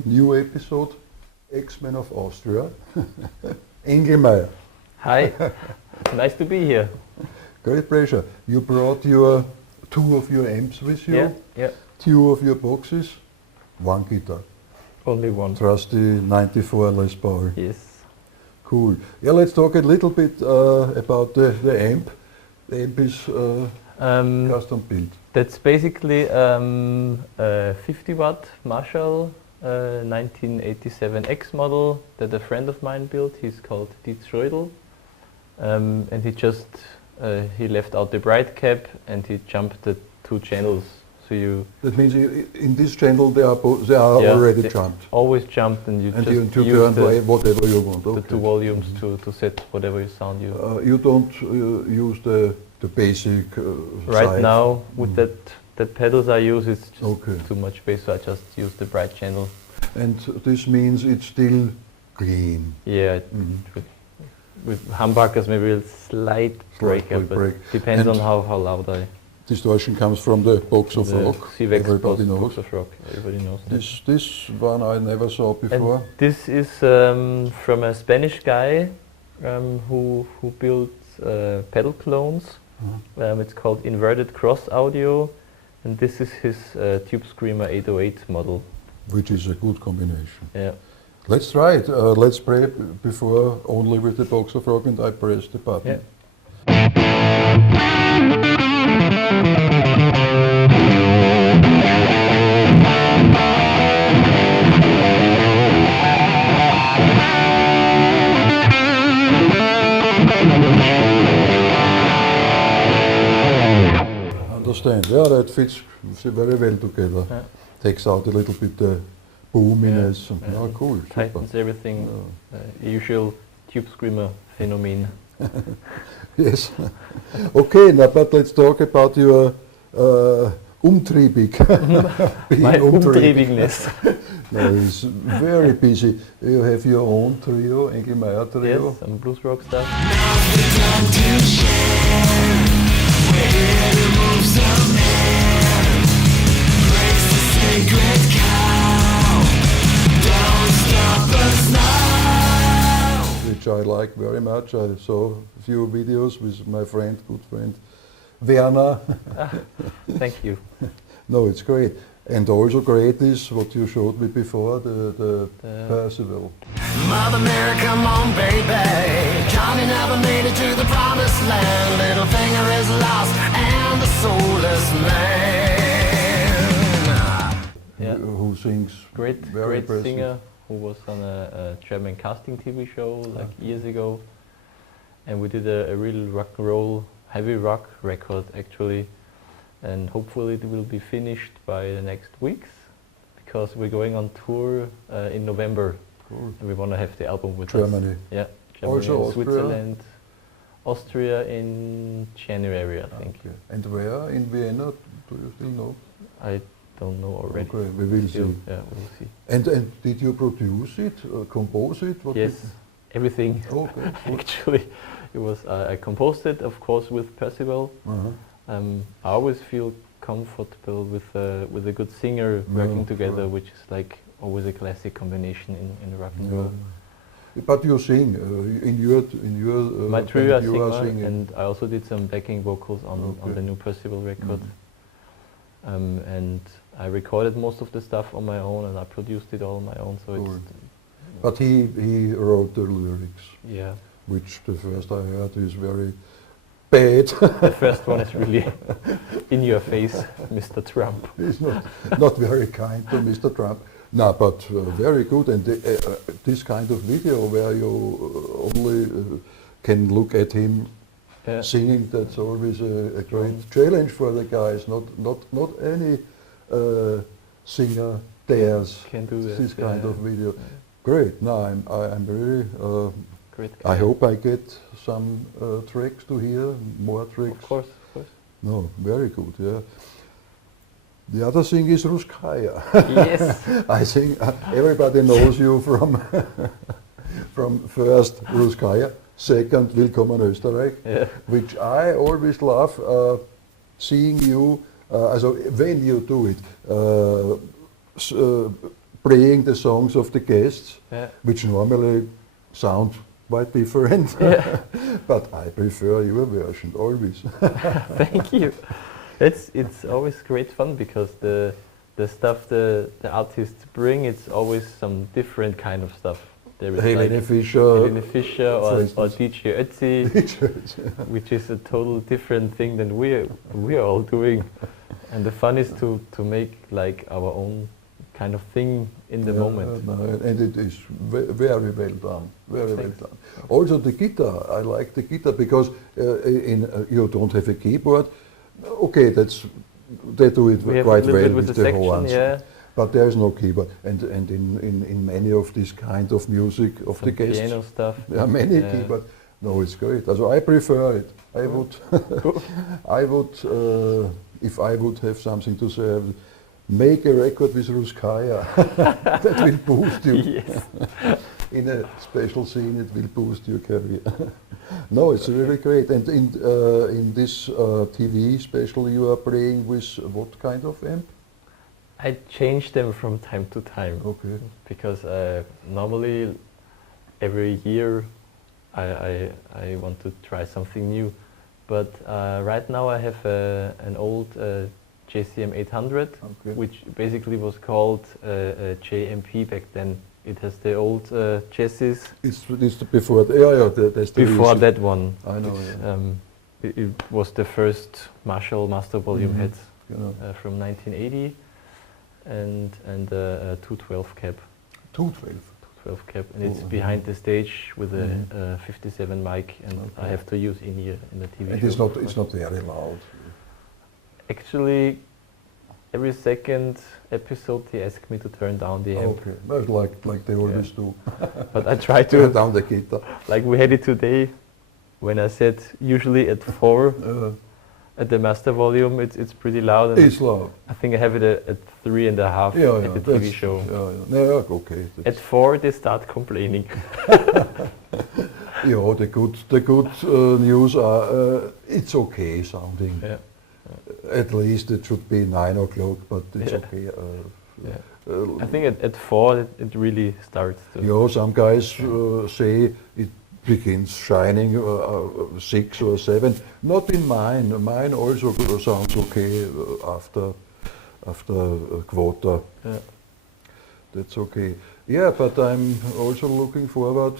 welcome, new episode, X-Men of Austria, Engel Mayr. Hi, nice to be here. Great pleasure. You brought two of your amps with you, Yeah. two of your boxes, one guitar. Only one. Trusty 94 Les Paul. Yes. Cool. Yeah, let's talk a little bit about the amp. The amp is custom built. That's basically a 50 watt Marshall 1987 X model that a friend of mine built. He's called Dietz Schroedel. And he left out the bright cap and he jumped the two channels. So that means in this channel they are already jumped. Always jumped, and you just you use turn whatever you want. the two volumes to set whatever sound you. You don't use the basic. Right side. now, with the pedals I use, it's just Okay. too much bass, so I just use the bright channel. And this means it's still clean. Yeah, with humbuckers maybe a slight breakup, but depends on how loud I. Distortion comes from the box of rock. Everybody knows. Box of rock. Everybody knows. This one I never saw before. And this is from a Spanish guy who built pedal clones. It's called Inverted Cross Audio, and this is his Tube Screamer 808 model. Which is a good combination. Yeah. Let's try it. Let's play before only with the box of rock, and I press the button. Yeah. Understand? Yeah, that fits very well together. Yeah. Takes out a little bit the boominess. Yeah. Oh, cool. Tightens everything. Usual Tube Screamer phenomenon. Yes. Okay, now but let's talk about your umtriebig. My umtriebigness. No, he's very busy. You have your own trio, Engel Mayr trio. Yes, I'm blues rock stuff. Which I like very much. I saw a few videos with my good friend Werner. Thank you. No, it's great. And also great is what you showed me before, the PERCIVAL. Mother Mary, come on, baby. Johnny never made it to the promised land. Little finger is lost and the soulless man. Yeah. Who sings Great impressive. singer who was on a German casting TV show like years ago. And we did a real rock and roll, heavy rock record actually. And hopefully it will be finished by the next weeks, because we're going on tour in November. Cool. And we want to have the album with Germany. us. Yeah, Germany, Also and Austria? Switzerland, Austria in January, I think. Okay. And where in Vienna? Do you still know? I don't know already. Okay, we will see. Yeah, we'll see. And did you produce it, compose it? What Yes, everything. Okay. Cool. Actually, it was I composed it, of course, with PERCIVAL. I always feel comfortable with a good singer working together, which is like always a classic combination in rock and roll. But you sing in your My trio, I you are sing, singing. and I also did some backing vocals on the new PERCIVAL record. And I recorded most of the stuff on my own, and I produced it all on my own. So Cool. it's But he wrote the lyrics, yeah. which the first I heard is very bad. The first one is really in your face, Mr. Trump. He's not very kind to Mr. Trump. No, but very good. And this kind of video where you only can look at him singing, that's always a great challenge for the guys. Not any singer dares Can do this kind of video. Great. No, I'm really. Great. I hope I get some tracks to hear, more tracks. Of course. No, very good. Yeah. The other thing is Russkaja. Yes. I think everybody knows you from from first Russkaja, second Willkommen Österreich, which I always love seeing you. Also when you do it, playing the songs of the guests, Yeah. which normally sound quite different. Yeah. But I prefer your version always. Thank you. It's always great fun because the stuff the artists bring, it's always some different kind of stuff. There is Helene Fischer, Helene Fischer for or instance. DJ Ötzi, which is a total different thing than we are all doing. And the fun is to make like our own kind of thing in the moment. And it is very well done, very well done. Also the guitar, I like the guitar because you don't have a keyboard. Okay, they do it We have quite a little well bit with the the section, horns. yeah. But there is no keyboard. And in many of this kind of music of Some the guests, piano stuff. there are many Yeah. keyboard. No, it's great. Also I prefer it. I would, I would, if I would have something to say, I would make a record with Russkaja. That will boost you. Yes. In a special scene, it will boost your career. No, it's really great. And in this TV special, you are playing with what kind of amp? I change them from time to time. Okay. Because normally every year I want to try something new. But right now I have an old JCM 800, Okay. which basically was called JMP back then. It has the old chassis It's before. That's the before reason. that one. I know. Yeah. It was the first Marshall master volume Mhm. heads You know. from 1980 and a 212 cap. 212. 12 cap, and it's Oh, behind the stage with a Mhm. 57 mic, and Okay. I have to use in here in the TV And show. it's not very loud. Actually, every second episode they ask me to turn down the amp, Okay, that's like they always do. but I try Turn to. down the guitar. Like we had it today, when I said usually at 4 at the master volume, it's pretty loud. And It's loud. I think I have it at 3.5 Yeah, at the TV show. Yeah, okay. At 4 they start complaining. Yeah, the good news are it's okay sounding. Yeah. At least it should be 9 o'clock, but it's Yeah. okay. I think at 4 it really starts to. You know, some guys say it begins shining 6 or 7. Not in mine. Mine also sounds okay after a quarter. Yeah. That's okay. Yeah, but I'm also looking forward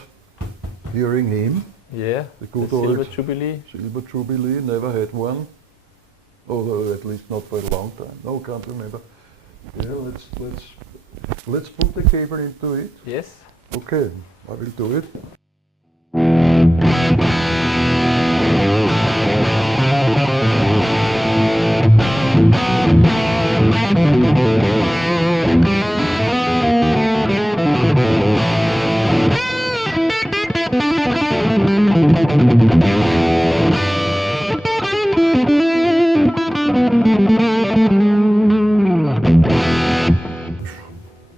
hearing him. Yeah, The the good Silver old Jubilee. Silver Jubilee. Never had one. Or at least not for a long time. No, can't remember. Yeah, let's put the cable into it. Yes. Okay, I will do it.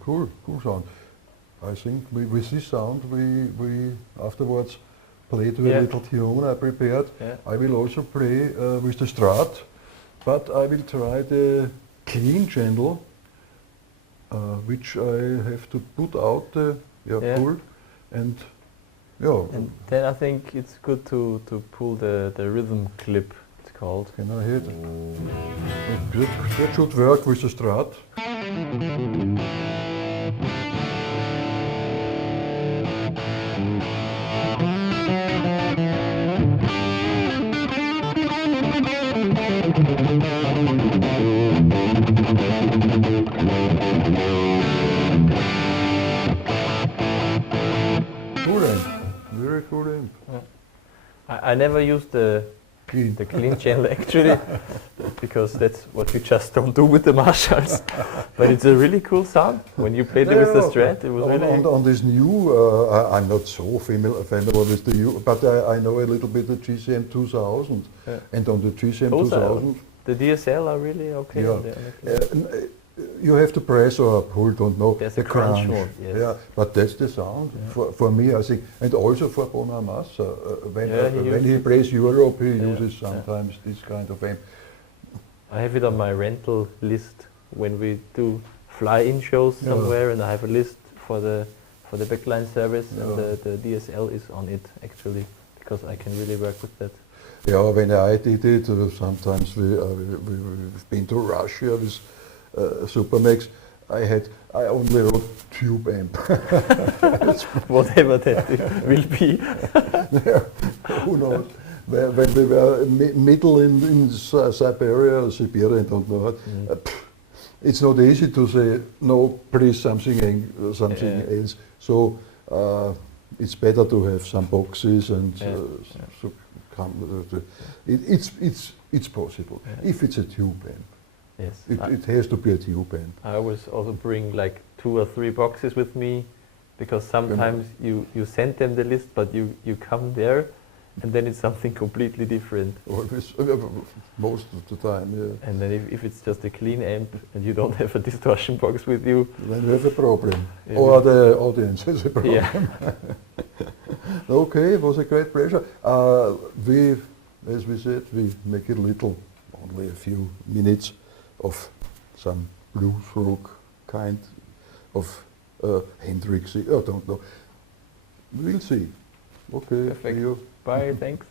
Cool sound. I think with this sound we afterwards play to a little tune I prepared. Yeah. I will also play with the Strat, but I will try the clean channel, which I have to put out the pull, and And then I think it's good to pull the rhythm clip, it's called. can I hit? That should work with the Strat. Cool amp, very cool amp. I never used the clean channel actually, because that's what you just don't do with the Marshalls. But it's a really cool sound. When you played it with the Strat, it was really... On this new, I'm not so familiar with the new, but I know a little bit the GCM 2000. Yeah. And on the GCM Those 2000, The DSL are really okay. Yeah. on the clean. you have to press or pull, don't know. There's the a crunch mode, yes. Yeah, but that's the sound for me, I think, and also for Bonamassa. When he plays Europe, he uses sometimes this kind of amp. I have it on my rental list when we do fly-in shows Yeah. somewhere, and I have a list for the backline service, and Yeah. the DSL is on it actually, because I can really work with that. Yeah, when I did it, sometimes we've been to Russia with Supermax. I only wrote tube amp. Whatever that will be. Yeah, who knows? When we were middle in Siberia, I don't know what, it's not easy to say, no, please something else. So it's better to have some boxes and so it's possible. Yeah. If it's a tube amp. Yes. It has to be a tube amp. I always also bring like 2 or 3 boxes with me, because sometimes you send them the list, but you come there and then it's something completely different. Always, most of the time, yeah. And then if it's just a clean amp and you don't have a distortion box with you, Then you have a problem. Yeah. Or the audience has a problem. yeah. Okay, it was a great pleasure. As we said, we make it only a few minutes of some blues rock kind of Hendrix. I don't know. We'll see. Okay, Perfect. see you. Bye, thanks.